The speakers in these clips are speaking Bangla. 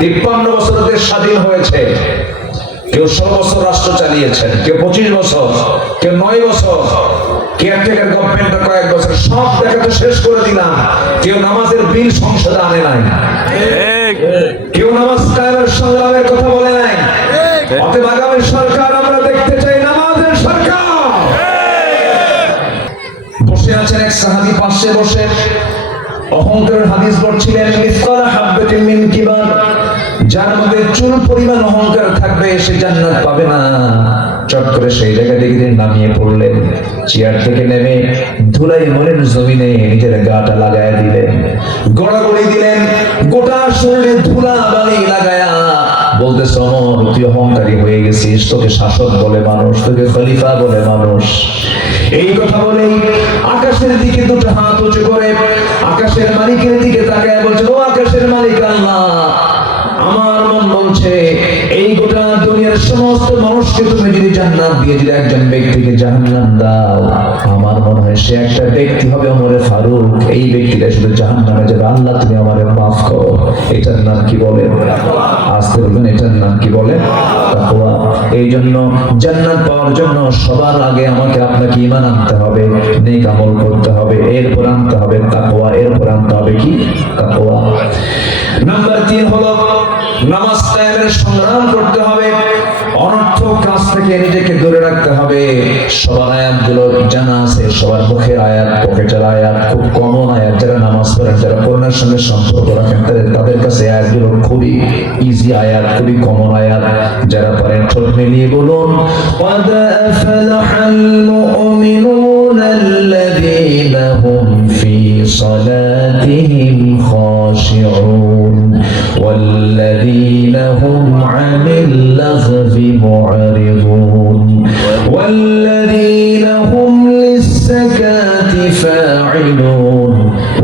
53 বছর দেশ স্বাধীন হয়েছে। কেউ 16 বছর রাষ্ট্র চালিয়েছেন, কেউ 25 বছর, কেউ 9 বছর, কেয়ারটেকার গভর্নমেন্টটা কয়েক বছর। সব দেখাতে শেষ করে দিলাম। কেউ নামাজের বিল সংসদে আনে নাই, কেউ নামাজ কায়েমের সংগ্রামের কথা বলে নাই। অতএব আগামী সরকার আমরা দেখতে চাই নামাজের সরকার। বসে আছেন এক সাহাবী, পাশে বসে অহংকারের হাদিস পড়ছিলেন। মিসকালা হাববাতিন মিন কিবার, যার মধ্যে চুল পরিমাণ অহংকার থাকবে সে জান্নাত পাবে না। চট করে সেই জায়গা থেকে নামিয়ে পড়লেন। চেয়ার থেকে নেমে ধুলাই মনের জমিনে নিজের গাটা লাগায় দিলেন, গড়াগড়ি দিলেন, গোটা শরীরে ধুলা বালি লাগায়া বলতেছে, ওমর তুই অহংকারী হয়ে গেছিস, তোকে শাসক বলে মানুষ, তোকে খলিফা বলে মানুষ। এই কথা বলেই আকাশের দিকে দুটো হাত উঁচু করে আকাশের মালিকের দিকে তাকায় বলছে, ও আকাশের মালিক আল্লাহ, আমার মন বলছে এই গোটা দুনিয়ার সমস্ত মানুষকে তুমি যদি জান্নাত দিয়ে যদি একজন ব্যক্তিকে জাহান্নাম দাও, আমার মনে হয় সে একটা ব্যক্তি হবে ওমরে ফারুক। এই ব্যক্তিটা শুধু জাহান্নামে যাবে। আল্লাহ তুমি আমারে মাফ করো। এটার নাম কি বলে? আস্তে বলবেন, এটার নাম কি বলে? তাকওয়া। এই জন্য জান্নাত পাওয়ার জন্য সবার আগে আমাকে আপনাকে ঈমান আনতে হবে, নেক আমল করতে হবে, এরপর আনতে হবে তাকওয়া, এরপর আনতে হবে কি? তাকওয়া। নাম্বার 3 হলো নামাজ কায়েমের সংগ্রাম করতে হবে। অনর্থক কাজ থেকে নিজেকে দূরে রাখতে হবে। সবার আয়াতগুলো জানা আছে, সবার মুখের আয়াত, পকেটের আয়াত, খুব কমন আয়াত। যারা নামাজ পড়েন, যারা কোরআনের সঙ্গে সম্পর্ক রাখেন, তাদের কাছে আয়াতগুলো খুবই ইজি আয়াত, খুবই কমন আয়াত। যারা পড়েন ঠোঁট মিলিয়ে বলুন, قد أفلح المؤمنون الذين هم في صلاتهم خاشعون والذين هم عن اللغو معرضون والذين هم للزكاة فاعلون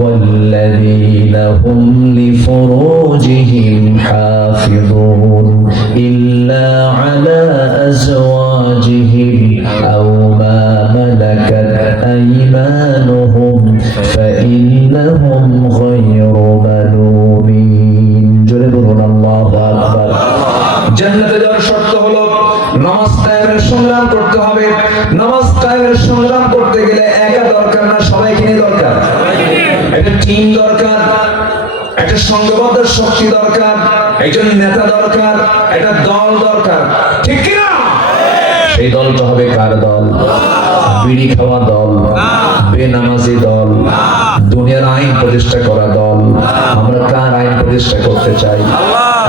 والذين هم لفروجهم حافظون إلا على أزواجهم أو ما ملكت أيمانهم فإنهم غير ملومين. جلبون الله أكبر. জান্নাতে যাওয়ার শর্ত হলো নামাজ কায়েমের সংগ্রাম করতে হবে। নামাজ কায়েমের সংগ্রাম করতে গেলে একা দরকার না, সবাইকে নিয়ে দরকার। একটা টিম দরকার, একটা সংঘবদ্ধ শক্তি দরকার, একজন নেতা দরকার, একটা দল দরকার, ঠিক কি না? সেই দলটা হবে কার দল? বিড়ি খাওয়া দল, বেনামাজি দল, দুনিয়ার আইন প্রতিষ্ঠা করা দল। আমরা কার আইন প্রতিষ্ঠা করতে চাই?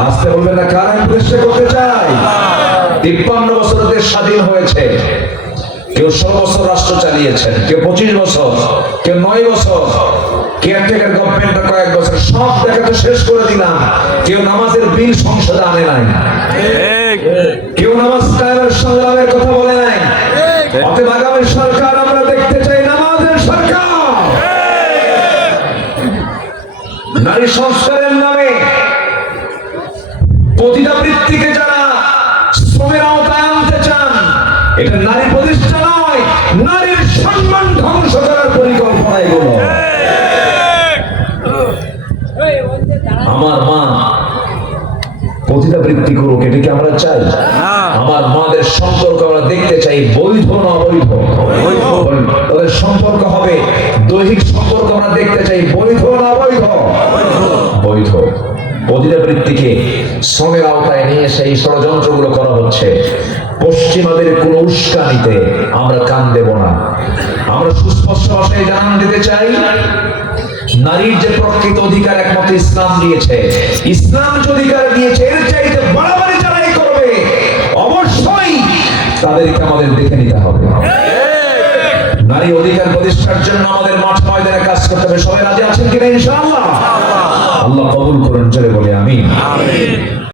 আস্তে বলবেন না, কার আইন প্রতিষ্ঠা করতে চাই? 53 বছর দেশ স্বাধীন হয়েছে। কেউ 16 বছর রাষ্ট্র চালিয়েছেন, কেউ 25 বছর, কেউ 9 বছর, কেয়ারটেকার গভর্নমেন্টটা কয়েক বছর। সব দেখাতে শেষ করে দিলাম। কেউ নামাজের বিল সংসদে আনে নাই, কেউ নামাজ কায়েমের সংগ্রামের কথা বলে নাই। অতএব আগামী সরকার আমরা দেখতে চাই নামাজের সরকার। নারী সংস্কারের নামে পতিতাবৃত্তিকে যারা শ্রমের আওতায় আনতে চান, এটা নারী প্রতিষ্ঠা নয়, নারীর সম্মান ধ্বংস করার পরিকল্পনা এগুলো। আমার মা পতিতাবৃত্তি করুক, এটা কি আমরা চাই? আমার মাদের সম্পর্ক আমরা দেখতে চাই বৈধ না অবৈধ। তাদের সম্পর্ক হবে দৈহিক সম্পর্ক, আমরা দেখতে চাই বৈধ না অবৈধ? বৈধ। পতিতাবৃত্তিকে শ্রমের আওতায় নিয়ে সেই ষড়যন্ত্রগুলো করা হচ্ছে। পশ্চিমাদের কোন উস্কানিতে আমরা কান দেব না। আমরা সুস্পষ্ট ভাষায় জানান দিতে চাই, নারীর যে প্রকৃত অধিকার একমাত্র ইসলাম দিয়েছে। ইসলাম যে অধিকার দিয়েছে, এর চাইতে বাড়াবাড়ি যারাই করবে অবশ্যই তাদেরকে আমাদের দেখে নিতে হবে। নারী অধিকার প্রতিষ্ঠার জন্য আমাদের মাঠ ময়দানে কাজ করতে হবে। সবাই রাজি আছেন কিনা ইনশাআল্লাহ? আল্লাহ কবুল করুন, জোরে বলে আমিন।